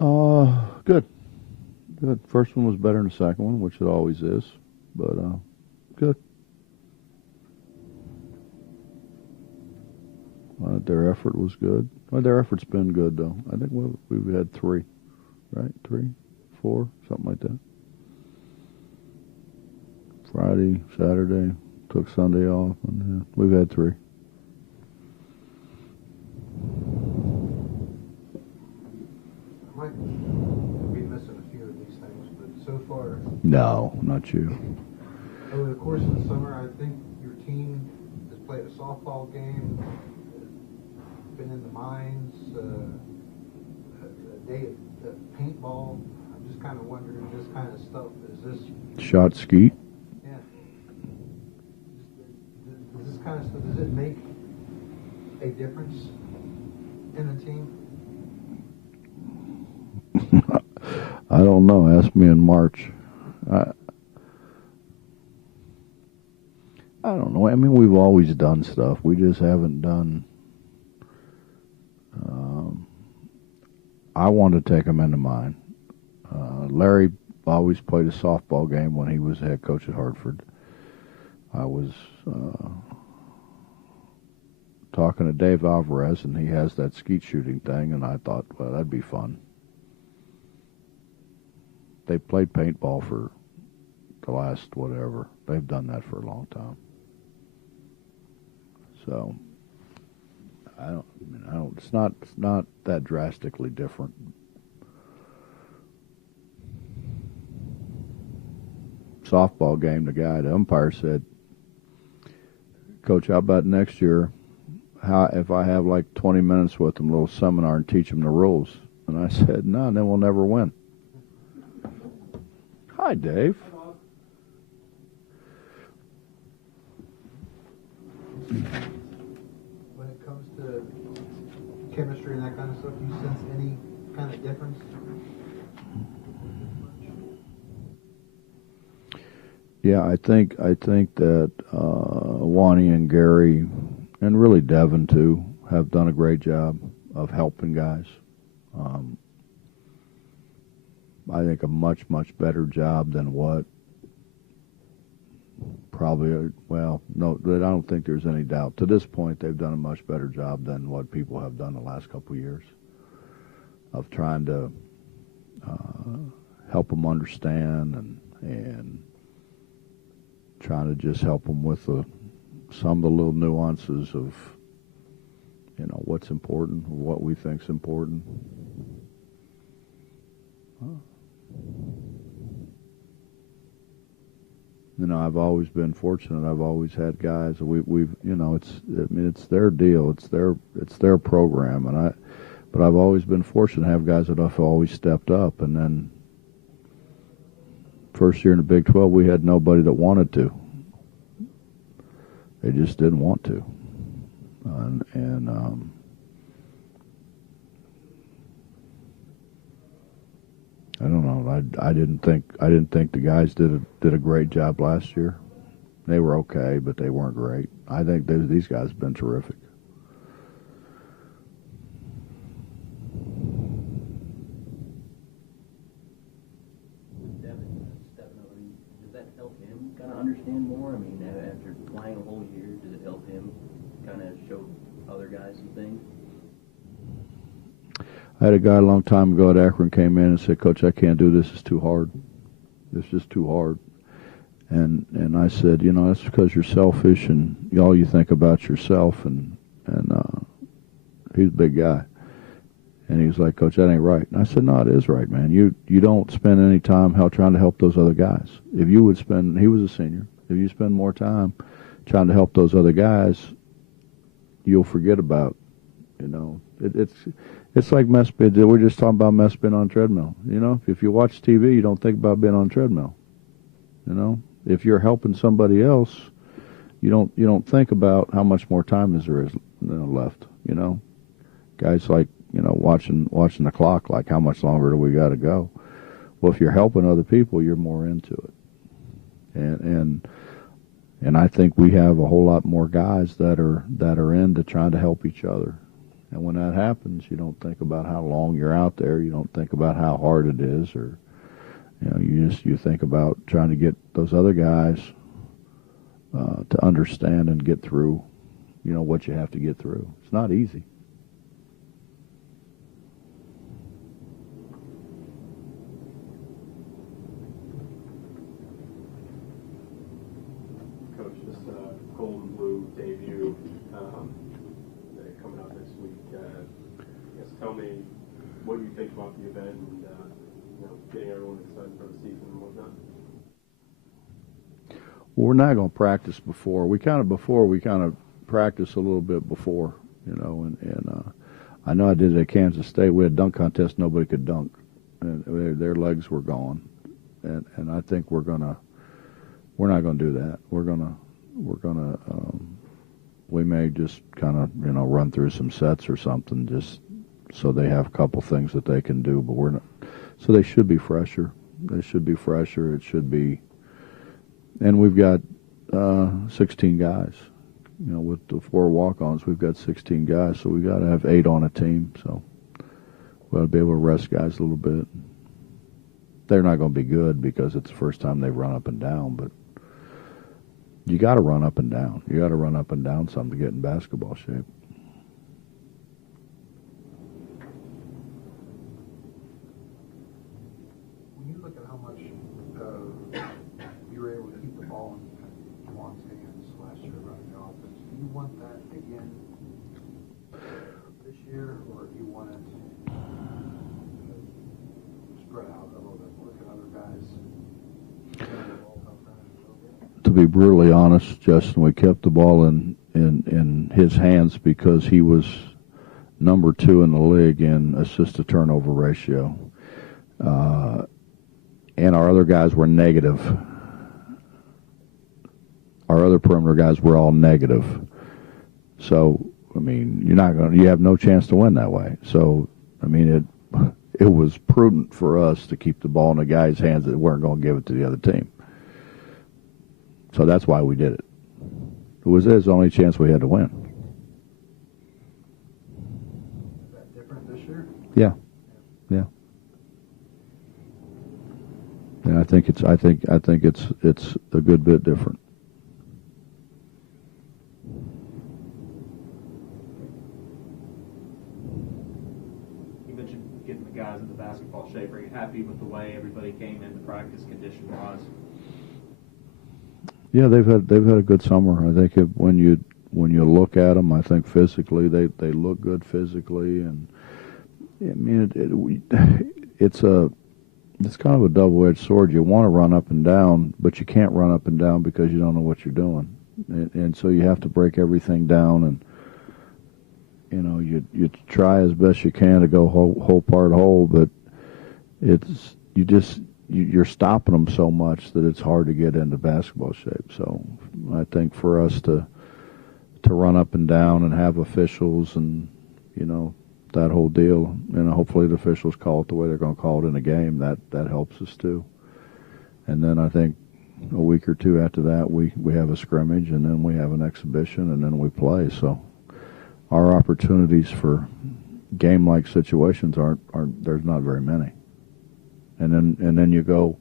Good. Good. First one was better than the second one, which it always is. But good. Their effort was good. Well, their effort's been good though. I think we've had three, right? Three, four, something like that. Friday, Saturday, took Sunday off, and we've had three. I might be missing a few of these things, but so far, No, not you. over the course of the summer, I think your team has played a softball game, been in the mines, a day of paintball. I'm just kind of wondering, this kind of stuff, is this, Shot skeet. yeah, does this kind of stuff, does it make a difference in the team? I don't know. Ask me in March. I don't know. I mean, we've always done stuff. We just haven't done. I want to take them into mine. Larry always played a softball game when he was head coach at Hartford. I was talking to Dave Alvarez, and he has that skeet shooting thing, and I thought, well, that'd be fun. They played paintball for the last whatever. They've done that for a long time. So I don't. It's not that drastically different. Softball game. The umpire said, "Coach, how about next year? If I have like 20 minutes with them, a little seminar, and teach them the rules?" And I said, "No, then we'll never win." Hi, Dave. When it comes to chemistry and that kind of stuff, do you sense any kind of difference? Yeah, I think that Wani and Gary, and really Devin too, have done a great job of helping guys. I think a much better job than what probably, well, no, I don't think there's any doubt. To this point, they've done a much better job than what people have done the last couple of years of trying to help them understand and trying to just help them with some of the little nuances of, what's important, or what we think's important. I've always been fortunate. I've always had guys. It's their deal. It's their program, but I've always been fortunate to have guys that have always stepped up. And then first year in the Big 12, we had nobody that wanted to. They just didn't want to, I don't know. I didn't think the guys did a great job last year. They were okay, but they weren't great. I think these guys have been terrific. Devin stepping up, does that help him kind of understand more? I mean, after playing a whole year, does it help him kind of show other guys some things? I had a guy a long time ago at Akron came in and said, "Coach, I can't do this. It's too hard. It's just too hard." And I said, that's because you're selfish and all you think about yourself. And he's a big guy. And he was like, "Coach, that ain't right." And I said, "No, it is right, man. You don't spend any time trying to help those other guys. If you would spend," he was a senior, "if you spend more time trying to help those other guys, you'll forget about, it's like mess bid. We're just talking about mess bin on treadmill. If you watch TV, you don't think about being on treadmill. If you're helping somebody else, you don't think about how much more time there is left. Guys like watching the clock, like how much longer do we got to go? Well, if you're helping other people, you're more into it. And I think we have a whole lot more guys that are into trying to help each other. And when that happens, you don't think about how long you're out there. You don't think about how hard it is, or you think about trying to get those other guys to understand and get through, what you have to get through. It's not easy. Coach, just gold and blue debut coming out next week. I guess tell me what you think about the event and getting everyone excited for the season and whatnot. Well, we're not going to practice before. We kind of practice a little bit before, and I know I did it at Kansas State. We had a dunk contest, nobody could dunk, and their legs were gone, and I think we're not going to do that. We may just kind of run through some sets or something, just so they have a couple things that they can do, but we're not. So they should be fresher. It should be, and we've got 16 guys. With the 4 walk-ons, we've got 16 guys, so we've got to have 8 on a team. So we'll be able to rest guys a little bit. They're not going to be good because it's the first time they've run up and down, but you got to run up and down. You got to run up and down some to get in basketball shape. When you look at how much you were able to keep the ball in Juwan's hands last year running the offense, do you want that again this year, or do you want it spread out a little bit more? Can other guys get the ball up there a little bit? To be brutally honest, Justin, we kept the ball in his hands because he was number 2 in the league in assist-to-turnover ratio. And our other guys were negative. Our other perimeter guys were all negative. So, you have no chance to win that way. So, it was prudent for us to keep the ball in the guys' hands that weren't going to give it to the other team. So that's why we did it. It was his only chance we had to win. Is that different this year? Yeah. And I think it's a good bit different. You mentioned getting the guys into basketball shape. Are you happy with the way everybody came into practice condition-wise? Yeah, they've had a good summer. I think when you look at them, I think physically they look good physically, and it's kind of a double-edged sword. You want to run up and down, but you can't run up and down because you don't know what you're doing, and so you have to break everything down, and you try as best you can to go whole part whole, but you're stopping them so much that it's hard to get into basketball shape. So I think for us to run up and down and have officials and that whole deal, hopefully the officials call it the way they're going to call it in a game, that helps us too. And then I think a week or two after that we have a scrimmage, and then we have an exhibition, and then we play. So our opportunities for game-like situations aren't there's not very many. And then you go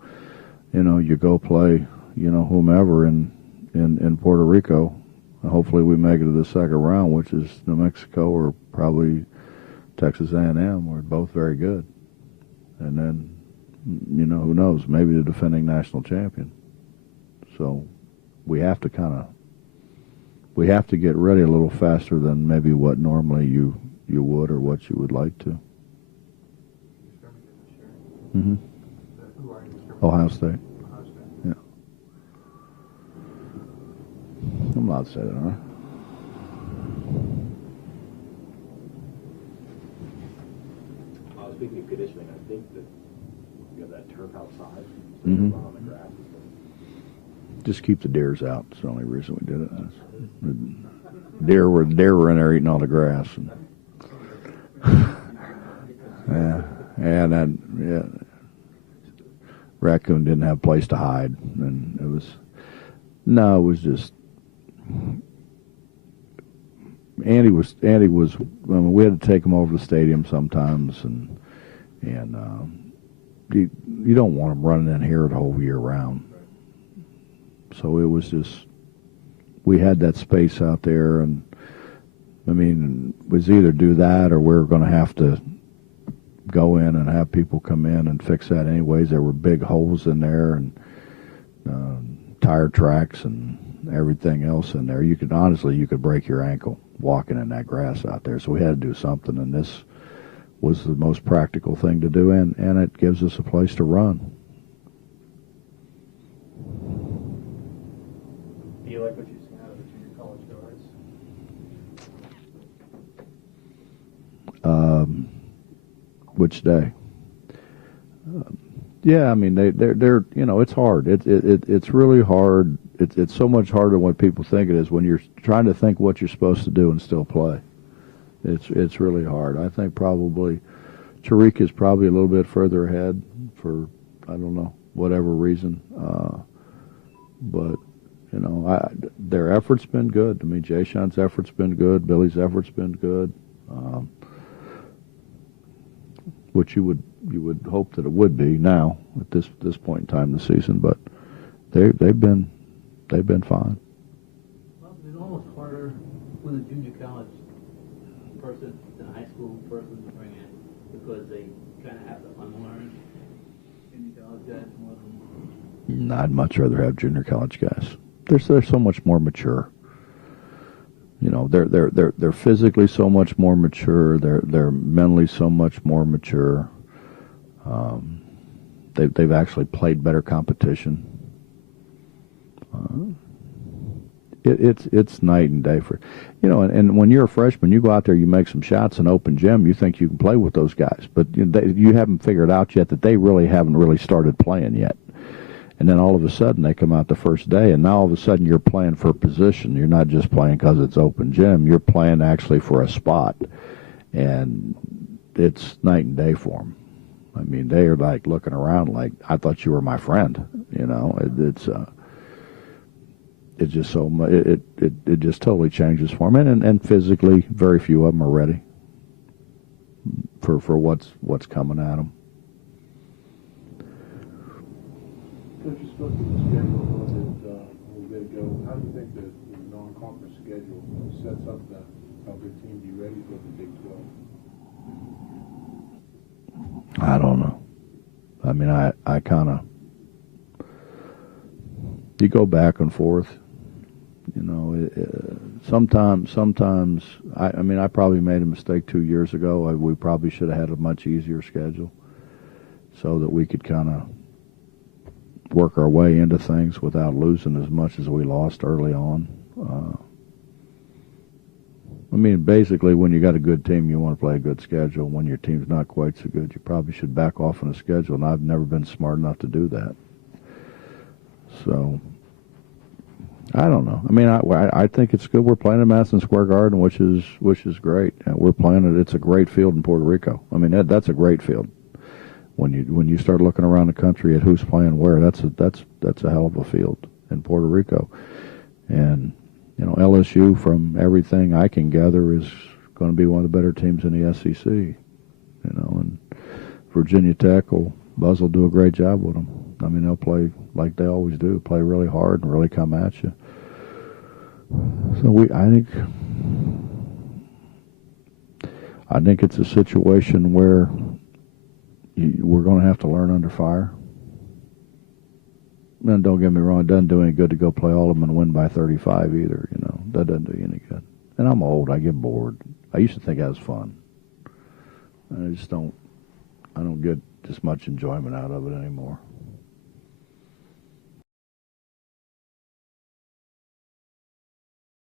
play, whomever in Puerto Rico. Hopefully we make it to the second round, which is New Mexico or probably Texas A&M. We're both very good. And then, who knows, maybe the defending national champion. So we have to get ready a little faster than maybe what normally you would or what you would like to. Mm-hmm. Who are you? Ohio State. Ohio State. Yeah. I'm allowed to say that, huh? Speaking of conditioning, I think that you have that turf outside. So Mm-hmm. on the grass. Just keep the deers out. That's the only reason we did it. Deer were in there eating all the grass. And raccoon didn't have a place to hide, and it was just, Andy was. I mean, we had to take him over to the stadium sometimes, and you don't want him running in here the whole year round. So it was just, we had that space out there, and I mean, it was either do that or we were going to have to go in and have people come in and fix that anyways. There were big holes in there and tire tracks and everything else in there. You could break your ankle walking in that grass out there. So we had to do something, and this was the most practical thing to do, and it gives us a place to run. Do you like what you've seen out of the junior college guards? Which day? Yeah, I mean they're it's hard. It's really hard. It's so much harder than what people think it is when you're trying to think what you're supposed to do and still play. It's really hard. I think probably Tariq is probably a little bit further ahead for, I don't know, whatever reason. But their effort's been good. I mean, Jay Sean's effort's been good. Billy's effort's been good. Which you would hope that it would be now at this point in time in the season, but they've been fine. Well, it's almost harder with a junior college person than a high school person to bring in because they kind of have to unlearn junior college guys more than. I'd much rather have junior college guys. They're so much more mature. They're physically so much more mature. They're mentally so much more mature. They've actually played better competition. It's night and day for, and when you're a freshman, you go out there, you make some shots in open gym, you think you can play with those guys, but you haven't figured out yet that they really haven't really started playing yet. And then all of a sudden they come out the first day, and now all of a sudden you're playing for a position. You're not just playing because it's open gym. You're playing actually for a spot, and it's night and day for them. I mean, they are like looking around like, I thought you were my friend. It's just so much. It just totally changes for them, and physically, very few of them are ready for what's coming at them. Coach, you spoke to the schedule a little bit ago. How do you think the non-conference schedule sets up to help your team be ready for the Big 12? I don't know. I mean, I kind of, you go back and forth. Sometimes I probably made a mistake 2 years ago. We probably should have had a much easier schedule so that we could kind of work our way into things without losing as much as we lost early on. I mean, basically, when you got a good team, you want to play a good schedule. When your team's not quite so good, you probably should back off on the schedule, and I've never been smart enough to do that. So, I don't know. I mean, I think it's good. We're playing at Madison Square Garden, which is great. And we're playing it. It's a great field in Puerto Rico. I mean, that's a great field. When you start looking around the country at who's playing where, that's a hell of a field in Puerto Rico. And LSU, from everything I can gather, is going to be one of the better teams in the SEC. And Virginia Tech Buzz will do a great job with them. I mean, they'll play like they always do, play really hard and really come at you. So I think it's a situation where we're going to have to learn under fire. And don't get me wrong, it doesn't do any good to go play all of them and win by 35 either. That doesn't do you any good. And I'm old. I get bored. I used to think that was fun. I don't get as much enjoyment out of it anymore.